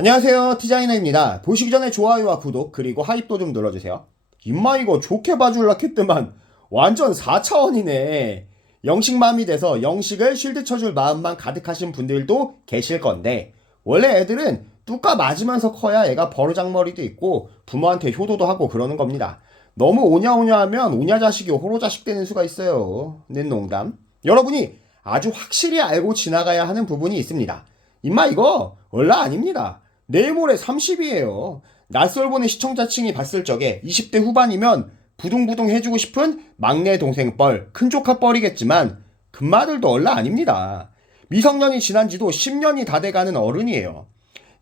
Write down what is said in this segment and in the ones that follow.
안녕하세요, 티자이너입니다. 보시기 전에 좋아요와 구독 그리고 하입도 좀 눌러주세요. 임마 이거 좋게 봐줄라 했더만 완전 4차원이네. 영식맘이 돼서 영식을 쉴드 쳐줄 마음만 가득하신 분들도 계실 건데, 원래 애들은 뚜까 맞으면서 커야 애가 버르장머리도 있고 부모한테 효도도 하고 그러는 겁니다. 너무 오냐오냐 하면 오냐 자식이 호로 자식 되는 수가 있어요. 는 농담. 여러분이 아주 확실히 알고 지나가야 하는 부분이 있습니다. 임마 이거 얼라 아닙니다. 내일 모레 30이에요. 낯설보는 시청자층이 봤을 적에 20대 후반이면 부둥부둥 해주고 싶은 막내 동생 뻘, 큰조카 뻘이겠지만 금마들도 얼라 아닙니다. 미성년이 지난 지도 10년이 다 돼가는 어른이에요.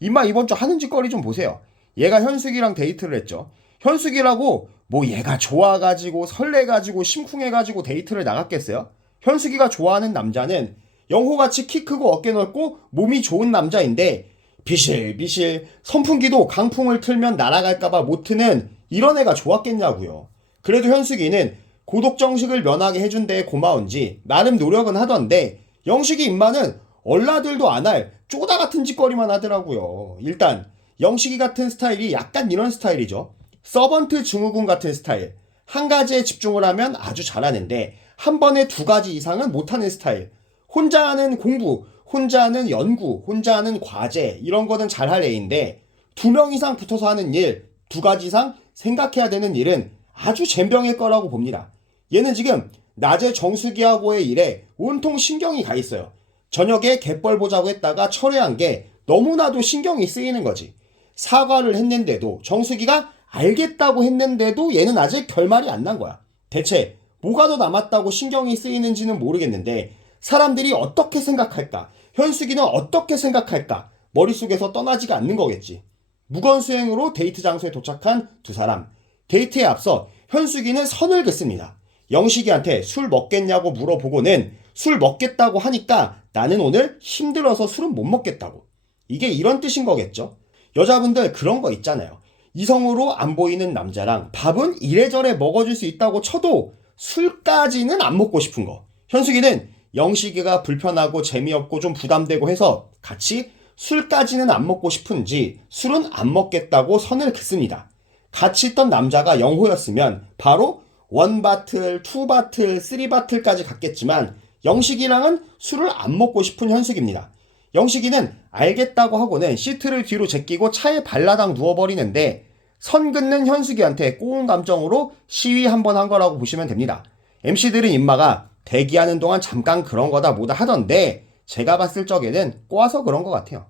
임마 이번 주 하는 짓거리 좀 보세요. 얘가 현숙이랑 데이트를 했죠. 현숙이라고 뭐 얘가 좋아가지고 설레가지고 심쿵해가지고 데이트를 나갔겠어요? 현숙이가 좋아하는 남자는 영호같이 키 크고 어깨 넓고 몸이 좋은 남자인데 비실비실 선풍기도 강풍을 틀면 날아갈까봐 못 트는 이런 애가 좋았겠냐고요. 그래도 현숙이는 고독정식을 면하게 해준 데에 고마운지 나름 노력은 하던데 영식이 임마는 얼라들도 안 할 쪼다 같은 짓거리만 하더라고요. 일단 영식이 같은 스타일이 약간 이런 스타일이죠. 서번트 증후군 같은 스타일. 한 가지에 집중을 하면 아주 잘하는데 한 번에 두 가지 이상은 못하는 스타일. 혼자 하는 공부, 혼자 하는 연구, 혼자 하는 과제 이런 거는 잘할 애인데 두 명 이상 붙어서 하는 일, 두 가지 이상 생각해야 되는 일은 아주 젬병일 거라고 봅니다. 얘는 지금 낮에 정수기하고의 일에 온통 신경이 가 있어요. 저녁에 갯벌 보자고 했다가 철회한 게 너무나도 신경이 쓰이는 거지. 사과를 했는데도 정수기가 알겠다고 했는데도 얘는 아직 결말이 안 난 거야. 대체 뭐가 더 남았다고 신경이 쓰이는지는 모르겠는데 사람들이 어떻게 생각할까? 현숙이는 어떻게 생각할까? 머릿속에서 떠나지가 않는 거겠지. 무건수행으로 데이트 장소에 도착한 두 사람. 데이트에 앞서 현숙이는 선을 긋습니다. 영식이한테 술 먹겠냐고 물어보고는 술 먹겠다고 하니까 나는 오늘 힘들어서 술은 못 먹겠다고. 이게 이런 뜻인 거겠죠? 여자분들 그런 거 있잖아요. 이성으로 안 보이는 남자랑 밥은 이래저래 먹어줄 수 있다고 쳐도 술까지는 안 먹고 싶은 거. 현숙이는 영식이가 불편하고 재미없고 좀 부담되고 해서 같이 술까지는 안 먹고 싶은지 술은 안 먹겠다고 선을 긋습니다. 같이 있던 남자가 영호였으면 바로 1바틀, 2바틀, 3바틀까지 갔겠지만 영식이랑은 술을 안 먹고 싶은 현숙입니다. 영식이는 알겠다고 하고는 시트를 뒤로 제끼고 차에 발라당 누워버리는데 선 긋는 현숙이한테 꼬운 감정으로 시위 한번 한 거라고 보시면 됩니다. MC들은 임마가 대기하는 동안 잠깐 그런 거다 뭐다 하던데 제가 봤을 적에는 꼬아서 그런 것 같아요.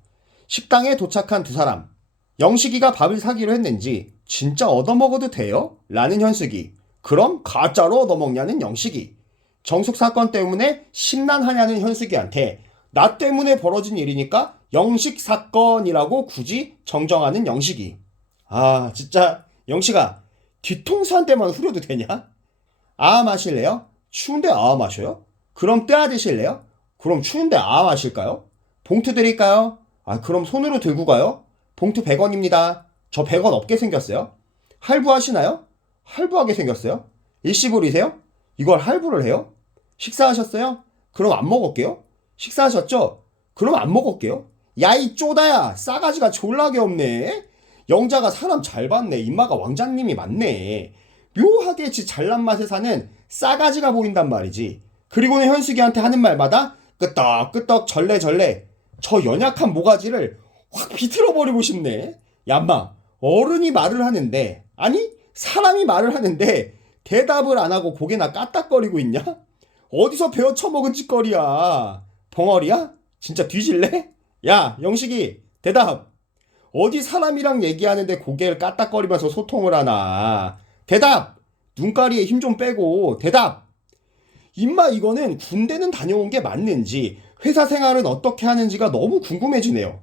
식당에 도착한 두 사람. 영식이가 밥을 사기로 했는지 진짜 얻어먹어도 돼요? 라는 현숙이. 그럼 가짜로 얻어먹냐는 영식이. 정숙 사건 때문에 심란하냐는 현숙이한테 나 때문에 벌어진 일이니까 영식 사건이라고 굳이 정정하는 영식이. 아 진짜 영식아 뒤통수 한 대만 후려도 되냐? 아 마실래요? 추운데 아 마셔요? 그럼 뜨아 드실래요? 그럼 추운데 아 마실까요? 봉투 드릴까요? 아 그럼 손으로 들고 가요? 봉투 100원입니다. 저 100원 없게 생겼어요? 할부하시나요? 할부하게 생겼어요? 일시불이세요? 이걸 할부를 해요? 식사하셨어요? 그럼 안 먹을게요? 식사하셨죠? 그럼 안 먹을게요? 야 이 쪼다야 싸가지가 졸라게 없네. 영자가 사람 잘 봤네. 임마가 왕자님이 맞네. 묘하게 지 잘난 맛에 사는 싸가지가 보인단 말이지. 그리고는 현숙이한테 하는 말마다 끄떡끄떡 절레절레 저 연약한 모가지를 확 비틀어버리고 싶네. 얌마 어른이 말을 하는데 아니 사람이 말을 하는데 대답을 안 하고 고개나 까딱거리고 있냐? 어디서 배워 처먹은 짓거리야. 벙어리야? 진짜 뒤질래? 야 영식이 대답. 어디 사람이랑 얘기하는데 고개를 까딱거리면서 소통을 하나. 대답. 눈가리에 힘 좀 빼고 대답. 임마 이거는 군대는 다녀온 게 맞는지 회사 생활은 어떻게 하는지가 너무 궁금해지네요.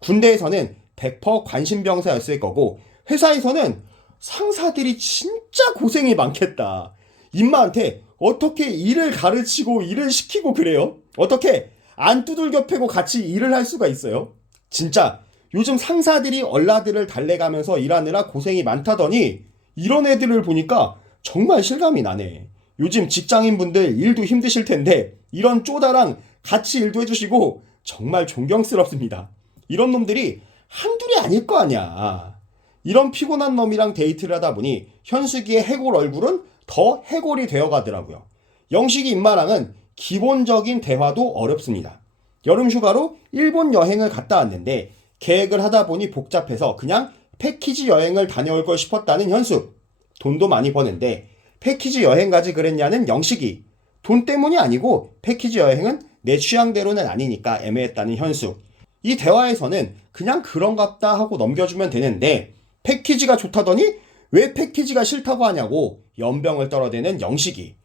군대에서는 100% 관심병사였을 거고 회사에서는 상사들이 진짜 고생이 많겠다. 임마한테 어떻게 일을 가르치고 일을 시키고 그래요? 어떻게 안 두들겨 패고 같이 일을 할 수가 있어요? 진짜 요즘 상사들이 얼라들을 달래가면서 일하느라 고생이 많다더니 이런 애들을 보니까 정말 실감이 나네. 요즘 직장인분들 일도 힘드실 텐데 이런 쪼다랑 같이 일도 해주시고 정말 존경스럽습니다. 이런 놈들이 한둘이 아닐 거 아니야. 이런 피곤한 놈이랑 데이트를 하다 보니 현숙이의 해골 얼굴은 더 해골이 되어 가더라고요. 영식이 임마랑은 기본적인 대화도 어렵습니다. 여름 휴가로 일본 여행을 갔다 왔는데 계획을 하다 보니 복잡해서 그냥 패키지 여행을 다녀올 걸 싶었다는 현숙. 돈도 많이 버는데 패키지 여행 가지 그랬냐는 영식이. 돈 때문이 아니고 패키지 여행은 내 취향대로는 아니니까 애매했다는 현숙. 이 대화에서는 그냥 그런갑다 하고 넘겨주면 되는데 패키지가 좋다더니 왜 패키지가 싫다고 하냐고 연병을 떨어대는 영식이.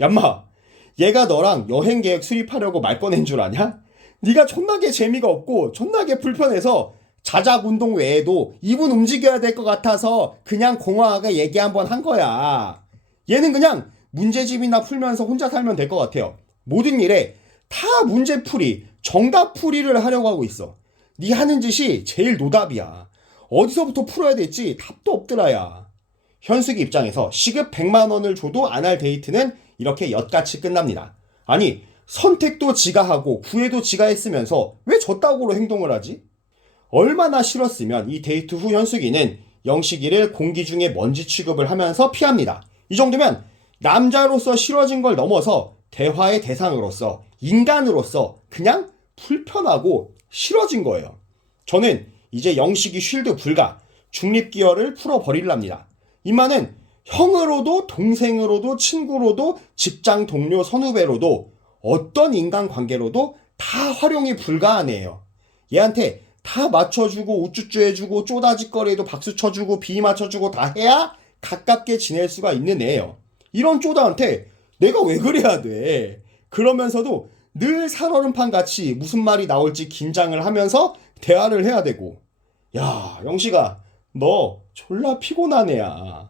얌마, 얘가 너랑 여행 계획 수립하려고 말 꺼낸 줄 아냐? 네가 존나게 재미가 없고 존나게 불편해서 자작 운동 외에도 입은 움직여야 될 것 같아서 그냥 공허하게 얘기 한번 한 거야. 얘는 그냥 문제집이나 풀면서 혼자 살면 될 것 같아요. 모든 일에 다 문제풀이, 정답풀이를 하려고 하고 있어. 네 하는 짓이 제일 노답이야. 어디서부터 풀어야 될지 답도 없더라야. 현숙이 입장에서 시급 100만 원을 줘도 안 할 데이트는 이렇게 엿같이 끝납니다. 아니, 선택도 지가 하고 구애도 지가 했으면서 왜 저따구로 행동을 하지? 얼마나 싫었으면 이 데이트 후 현숙이는 영식이를 공기 중에 먼지 취급을 하면서 피합니다. 이 정도면 남자로서 싫어진 걸 넘어서 대화의 대상으로서 인간으로서 그냥 불편하고 싫어진 거예요. 저는 이제 영식이 쉴드 불가 중립기어를 풀어버릴랍니다. 이마는 형으로도 동생으로도 친구로도 직장 동료 선후배로도 어떤 인간관계로도 다 활용이 불가하네요. 얘한테 다 맞춰주고 우쭈쭈 해주고 쪼다짓거리에도 박수 쳐주고 비 맞춰주고 다 해야 가깝게 지낼 수가 있는 애예요. 이런 쪼다한테 내가 왜 그래야 돼? 그러면서도 늘 살얼음판 같이 무슨 말이 나올지 긴장을 하면서 대화를 해야 되고. 야, 영식아, 너 졸라 피곤한 애야.